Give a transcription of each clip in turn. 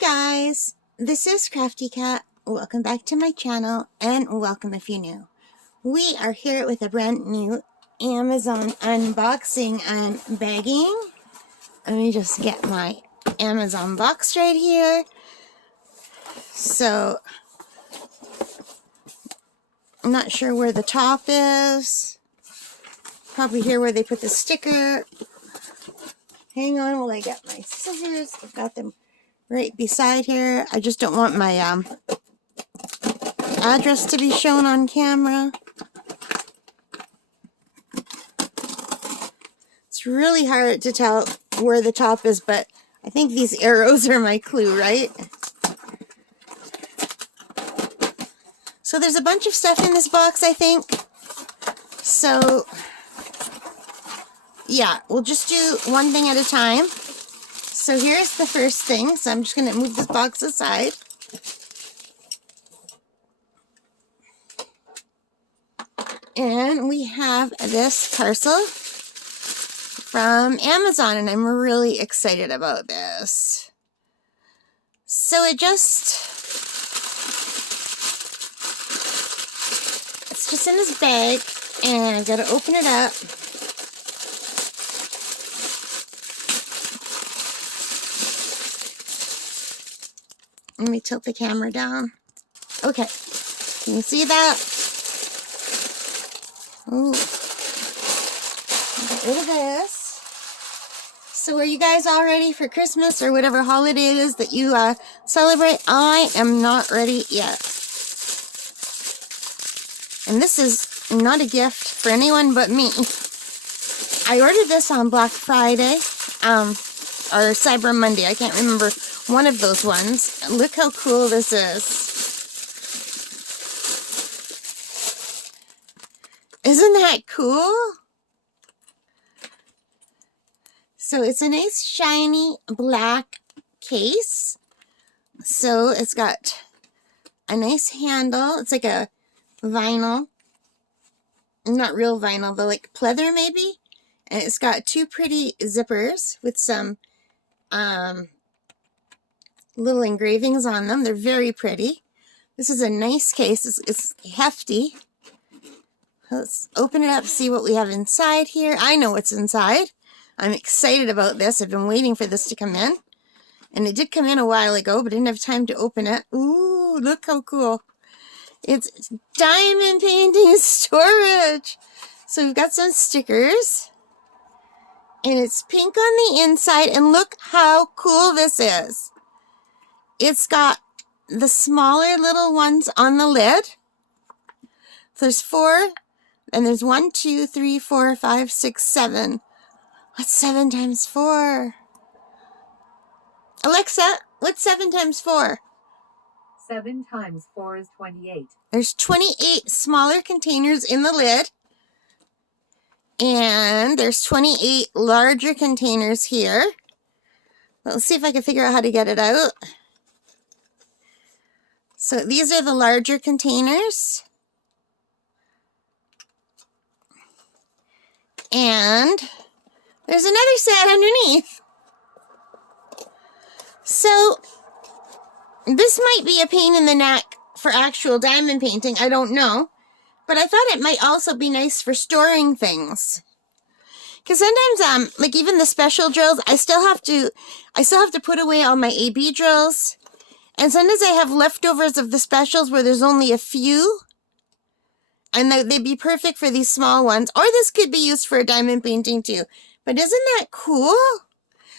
Guys, this is Crafty Cat. Welcome back to my channel and welcome if you're new. We are here with a brand new Amazon unboxing and bagging. Let me just get my Amazon box right here. So, I'm not sure where the top is. Probably here where they put the sticker. Hang on while I get my scissors. I've got them right beside here. I just don't want my address to be shown on camera. It's really hard to tell where the top is, but I think these arrows are my clue, right? So there's a bunch of stuff in this box, I think. So, yeah, we'll just do one thing at a time. So here's the first thing. So I'm just going to move this box aside. And we have this parcel from Amazon, and I'm really excited about this. So it's just in this bag, and I've got to open it up. Let me tilt the camera down. Okay, can you see that? Ooh. Get rid of this. So are you guys all ready for Christmas or whatever holiday it is that you celebrate? I am not ready yet. And this is not a gift for anyone but me. I ordered this on Black Friday, or Cyber Monday. I can't remember. One of those ones. Look how cool this is. Isn't that cool? So it's a nice shiny black case. So it's got a nice handle. It's like a vinyl. Not real vinyl, but like pleather maybe. And it's got two pretty zippers with some little engravings on them. They're very pretty. This is a nice case. It's hefty. Let's open it up, see what we have inside here. I know what's inside. I'm excited about this. I've been waiting for this to come in. And it did come in a while ago, but I didn't have time to open it. Ooh, look how cool. It's diamond painting storage. So we've got some stickers. And it's pink on the inside. And look how cool this is. It's got the smaller little ones on the lid. So there's 4, and there's 1, 2, 3, 4, 5, 6, 7. What's 7 times 4? Alexa, what's 7 times 4? 7 times 4 is 28. There's 28 smaller containers in the lid. And there's 28 larger containers here. Let's see if I can figure out how to get it out. So these are the larger containers. And there's another set underneath. So this might be a pain in the neck for actual diamond painting. I don't know. But I thought it might also be nice for storing things. Because sometimes, like even the special drills, I still have to put away all my AB drills. And sometimes I have leftovers of the specials where there's only a few. And they'd be perfect for these small ones. Or this could be used for a diamond painting too. But isn't that cool?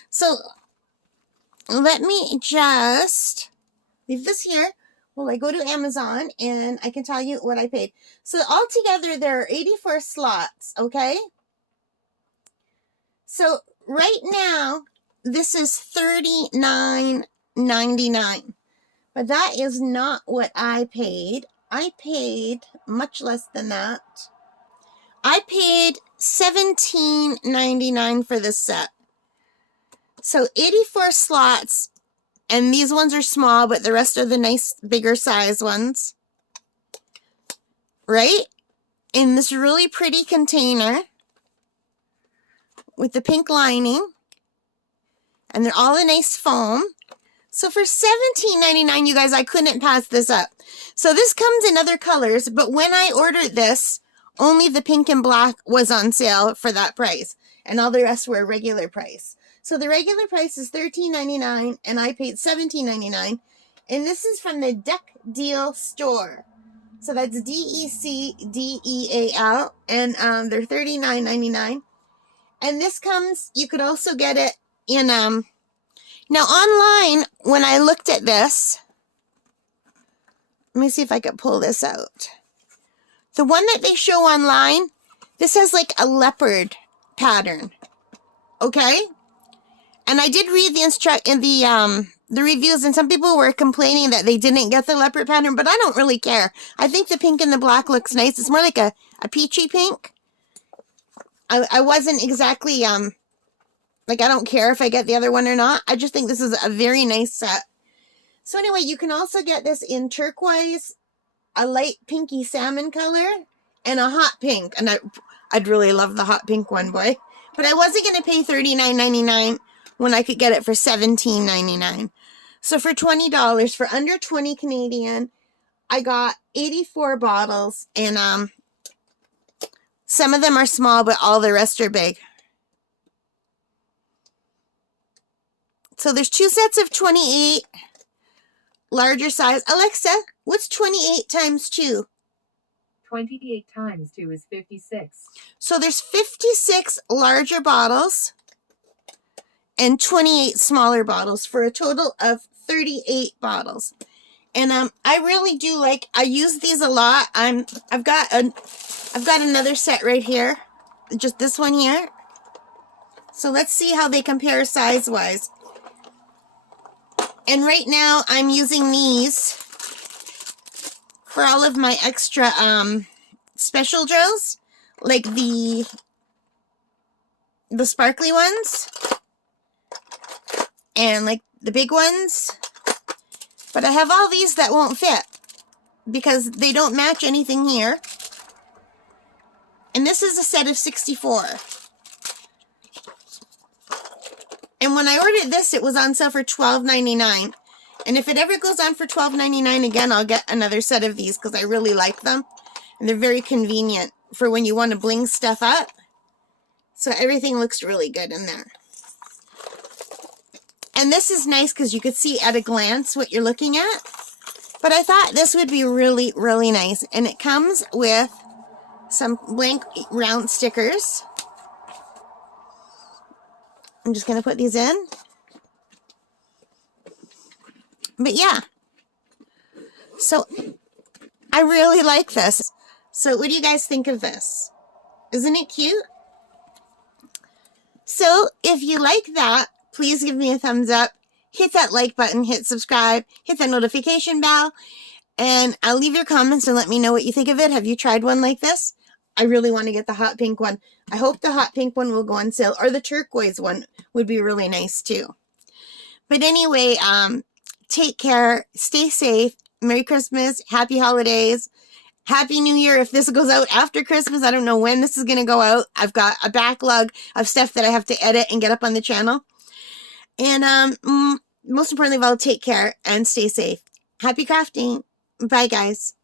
So, let me just leave this here while I go to Amazon and I can tell you what I paid. So, altogether there are 84 slots, okay? So, right now, this is $39.99. But that is not what I paid. I paid much less than that. I paid $17.99 for this set. So 84 slots, and these ones are small, but the rest are the nice bigger size ones. Right? In this really pretty container with the pink lining. And they're all a nice foam. So for $17.99, you guys, I couldn't pass this up. So this comes in other colors, but when I ordered this, only the pink and black was on sale for that price, and all the rest were regular price. So the regular price is $13.99, and I paid $17.99, and this is from the Deck Deal store. So that's DECDEAL, and they're $39.99. And this comes, you could also get it in, now online, when I looked at this, let me see if I could pull this out. The one that they show online, this has like a leopard pattern, okay? And I did read the reviews, and some people were complaining that they didn't get the leopard pattern, but I don't really care. I think the pink and the black looks nice. It's more like a peachy pink. I wasn't exactly, like, I don't care if I get the other one or not. I just think this is a very nice set. So anyway, you can also get this in turquoise, a light pinky salmon color, and a hot pink. And I'd really love the hot pink one, boy. But I wasn't going to pay $39.99 when I could get it for $17.99. So for $20, for under 20 Canadian, I got 84 bottles. And some of them are small, but all the rest are big. So there's two sets of 28, larger size. Alexa, what's 28 times 2? 28 times 2 is 56. So there's 56 larger bottles and 28 smaller bottles for a total of 38 bottles. And I really do like, I use these a lot. I've got another set right here, just this one here. So let's see how they compare size-wise. And right now, I'm using these for all of my extra special drills, like the sparkly ones and like the big ones. But I have all these that won't fit because they don't match anything here. And this is a set of 64. And when I ordered this, it was on sale for $12.99. And if it ever goes on for $12.99 again, I'll get another set of these because I really like them. And they're very convenient for when you want to bling stuff up. So everything looks really good in there. And this is nice because you could see at a glance what you're looking at. But I thought this would be really, really nice. And it comes with some blank round stickers. I'm just going to put these in. But yeah. So I really like this. So what do you guys think of this? Isn't it cute? So if you like that, please give me a thumbs up. Hit that like button, hit subscribe, hit that notification bell, and I'll leave your comments and let me know what you think of it. Have you tried one like this? I really want to get the hot pink one. I hope the hot pink one will go on sale, or the turquoise one would be really nice too. But anyway, take care, stay safe, Merry Christmas, Happy Holidays, Happy New Year. If this goes out after Christmas, I don't know when this is going to go out. I've got a backlog of stuff that I have to edit and get up on the channel. And most importantly of all, take care and stay safe. Happy crafting. Bye, guys.